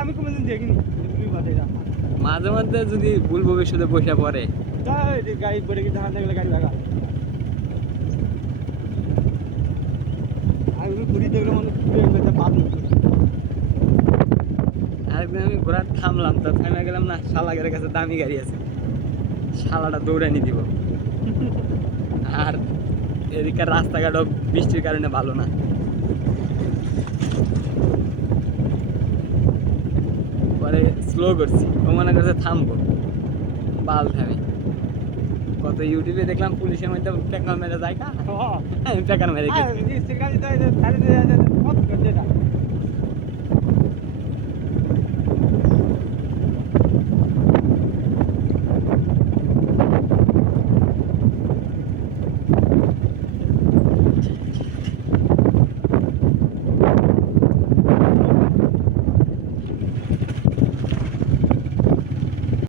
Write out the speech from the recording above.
আমি কোনোদিন দেখিনি মাঝে মধ্যে যদি ভুল ভবিষ্যতে বসে পড়ে গাড়ি পড়ে গিয়ে ধান থাকলে গাড়ি ভাগা আমি ঘুরি দেখলে মনে পাবো আরেকদিন আমি ঘোরার থামলাম তো থেমে গেলাম না, শালাকের কাছে দামি গাড়ি আছে, শালাটা দৌড়ানি দিব। আর এদিকের রাস্তাঘাটও বৃষ্টির কারণে ভালো না, পরে স্লো করছি, ও মনে করছে থামবো, বাল থামে। কত ইউটিউবে দেখলাম পুলিশের মধ্যে পেকার মেরে যায়, আমি পেকার মেরে গেছি।